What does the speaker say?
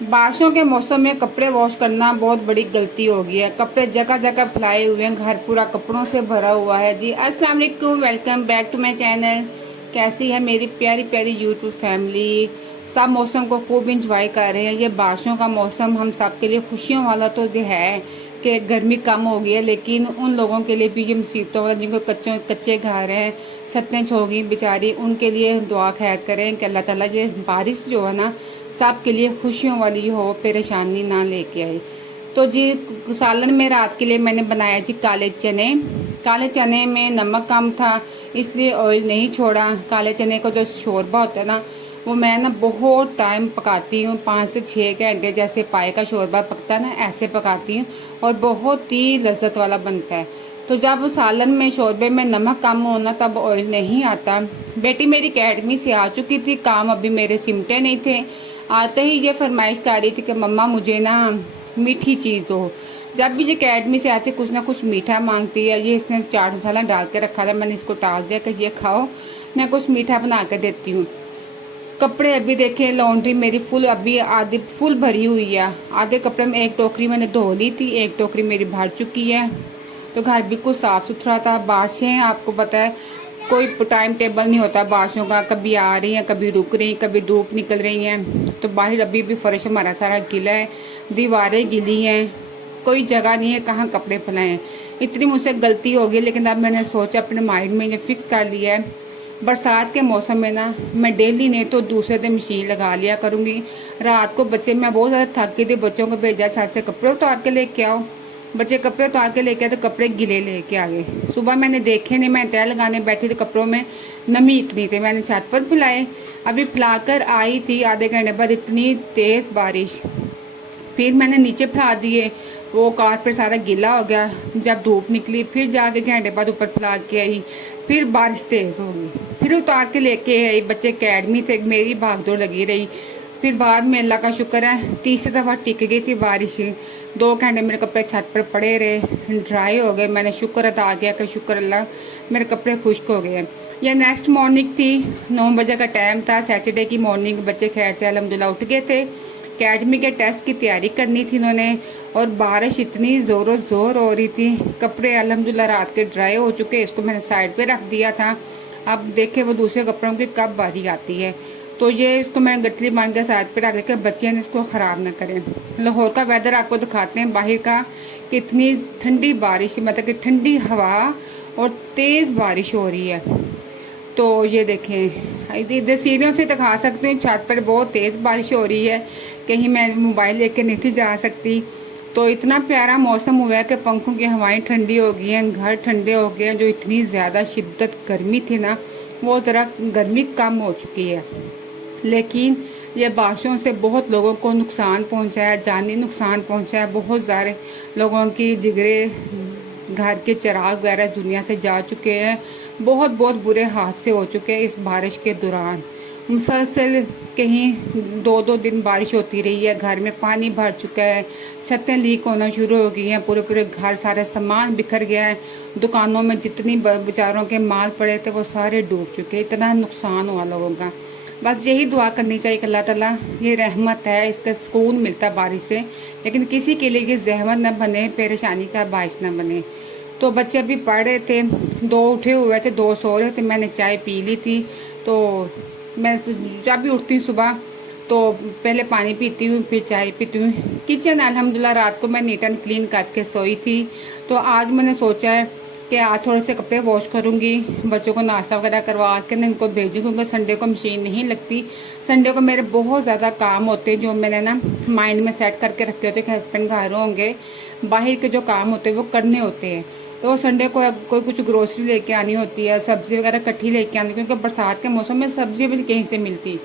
बारिशों के मौसम में कपड़े वॉश करना बहुत बड़ी गलती हो गई है। कपड़े जगह जगह फैलाए हुए हैं, घर पूरा कपड़ों से भरा हुआ है। जी अस्सलाम वालेकुम, welcome back to my channel. कैसी है मेरी प्यारी प्यारी यूट्यूब फैमिली? सब मौसम को खूब इंजॉय कर रहे हैं। ये बारिशों का मौसम हम सब के लिए खुशियों वाला तो जो है कि गर्मी कम हो गई है, लेकिन उन लोगों के लिए भी ये मुसीबतों वाला, जिनको कच्चे कच्चे घर हैं, छतें छोगी बेचारी, उनके लिए दुआ खैर करें कि अल्लाह ताला ये बारिश जो है ना सब के लिए खुशियों वाली हो, परेशानी ना लेके आए। तो जी सालन में रात के लिए मैंने बनाया जी काले चने। काले चने में नमक कम था, इसलिए ऑयल नहीं छोड़ा। काले चने का जो शोरबा होता है ना, वो मैं ना बहुत टाइम पकाती हूँ, 5 से 6 घंटे। जैसे पाए का शोरबा पकता है ना, ऐसे पकाती हूँ और बहुत ही लज्जत वाला बनता है। तो जब सालन में शोरबे में नमक कम होना तब ऑयल नहीं आता। बेटी मेरी अकेडमी से आ चुकी थी, काम अभी मेरे सिमटे नहीं थे। आते ही ये फरमाइश कर रही थी कि मम्मा मुझे ना मीठी चीज़ दो। जब भी ये अकेडमी से आती कुछ ना कुछ मीठा मांगती है। ये इसने चाट मसाला डाल के रखा था, मैंने इसको टाल दिया कि ये खाओ, मैं कुछ मीठा बना के देती हूँ। कपड़े अभी देखे, लॉन्ड्री मेरी फुल अभी आधी फुल भरी हुई है। आधे कपड़े में एक टोकरी मैंने धो ली थी, एक टोकरी मेरी भर चुकी है। तो घर बिल्कुल साफ़ सुथरा था। बारिशें आपको पता है कोई टाइम टेबल नहीं होता बारिशों का, कभी आ रही हैं, कभी रुक रही, कभी धूप निकल रही हैं। तो बाहर अभी भी फर्श हमारा सारा गीला है, दीवारें गीली हैं, कोई जगह नहीं है कहाँ कपड़े फैलाएं। इतनी मुझसे गलती हो गई, लेकिन अब मैंने सोचा अपने माइंड में ये फिक्स कर लिया है, बरसात के मौसम में ना मैं डेली नहीं तो दूसरे दिन मशीन लगा लिया करूँगी। रात को बच्चे, मैं बहुत ज़्यादा थक गई थी, बच्चों को भेजा छत से कपड़े उतार के लेके आओ। बच्चे कपड़े उतार के लेके आए तो कपड़े गिले लेके आ गए। सुबह मैंने देखे नहीं, मैं तय लगाने बैठी थी, कपड़ों में नमी इतनी थी, मैंने छत पर फैलाए। अभी फैलाकर आई थी, आधे घंटे बाद इतनी तेज़ बारिश, फिर मैंने नीचे फैला दिए, वो कारपेट सारा गीला हो गया। जब धूप निकली फिर जाके घंटे बाद ऊपर फैला के आई, फिर बारिश तेज़ हो गई, फिर उतार के लेके आई। बच्चे अकेडमी थे, मेरी भागदौड़ लगी रही। फिर बाद में अल्लाह का शुक्र है तीसरी दफ़ा टिक गई थी बारिश। 2 घंटे मेरे कपड़े छत पर पड़े रहे, ड्राई हो गए। मैंने शुक्र अदा किया कि शुक्र अल्लाह मेरे कपड़े खुश्क हो गए। यह नेक्स्ट मॉर्निंग थी, 9 बजे का टाइम था, सैटरडे की मॉर्निंग। बच्चे खैर से अल्हम्दुलिल्लाह उठ गए थे। अकेडमी के टेस्ट की तैयारी करनी थी इन्होंने, और बारिश इतनी ज़ोरों ज़ोर हो रही थी। कपड़े अल्हम्दुलिल्लाह रात के ड्राई हो चुके, इसको मैंने साइड पे रख दिया था। अब देखे वो दूसरे कपड़ों की कब बारी आती है। तो ये इसको मैंने गठली बांध के साइड पे रख दिया कि बच्चे ने इसको ख़राब ना करें। लाहौर का वेदर आपको दिखाते हैं बाहर का, कितनी ठंडी बारिश, मतलब कि ठंडी हवा और तेज़ बारिश हो रही है। तो ये देखें, इधर सीढ़ियों से दिखा सकती हूँ, छत पर बहुत तेज़ बारिश हो रही है, कहीं मैं मोबाइल लेके नहीं जा सकती। तो इतना प्यारा मौसम हुआ है कि पंखों की हवाएं ठंडी हो गई हैं, घर ठंडे हो गए हैं। जो इतनी ज़्यादा शिद्दत गर्मी थी ना, वो ज़रा गर्मी कम हो चुकी है। लेकिन ये बारिशों से बहुत लोगों को नुकसान पहुंचा है, जानी नुकसान पहुंचा है। बहुत सारे लोगों की जिगरे, घर के चिराग वगैरह दुनिया से जा चुके हैं। बहुत बहुत बुरे हादसे हो चुके हैं इस बारिश के दौरान। मुसलसल कहीं 2-2 दिन बारिश होती रही है, घर में पानी भर चुका है, छतें लीक होना शुरू हो गई हैं, पूरे पूरे घर सारे सामान बिखर गया है। दुकानों में जितनी बेचारों के माल पड़े थे वो सारे डूब चुके हैं। इतना नुकसान हुआ लोगों का। बस यही दुआ करनी चाहिए कि अल्लाह ताला, ये रहमत है, इसका सुकून मिलता है बारिश से, लेकिन किसी के लिए ये जहमत न बने, परेशानी का बायस न बने। तो बच्चे अभी पढ़ रहे थे, 2 उठे हुए थे, 2 सो रहे थे। मैंने चाय पी ली थी। तो मैं जब भी उठती हूँ सुबह तो पहले पानी पीती हूँ, फिर चाय पीती हूँ। किचन अल्हम्दुलिल्लाह रात को मैं नीट एंड क्लीन करके सोई थी। तो आज मैंने सोचा है कि आज थोड़े से कपड़े वॉश करूँगी, बच्चों को नाश्ता वगैरह करवा के इनको भेजूँगी, क्योंकि संडे को मशीन नहीं लगती। संडे को मेरे बहुत ज़्यादा काम होते हैं, जो मैंने ना माइंड में सेट करके रखे होते हैं कि हस्बैंड घर होंगे, बाहर के जो काम होते हैं वो करने होते हैं। तो संडे को कोई कुछ ग्रोसरी लेके आनी होती है, सब्ज़ी वगैरह इकट्ठी लेके आनी, क्योंकि बरसात के मौसम में सब्ज़ी भी कहीं से मिलती।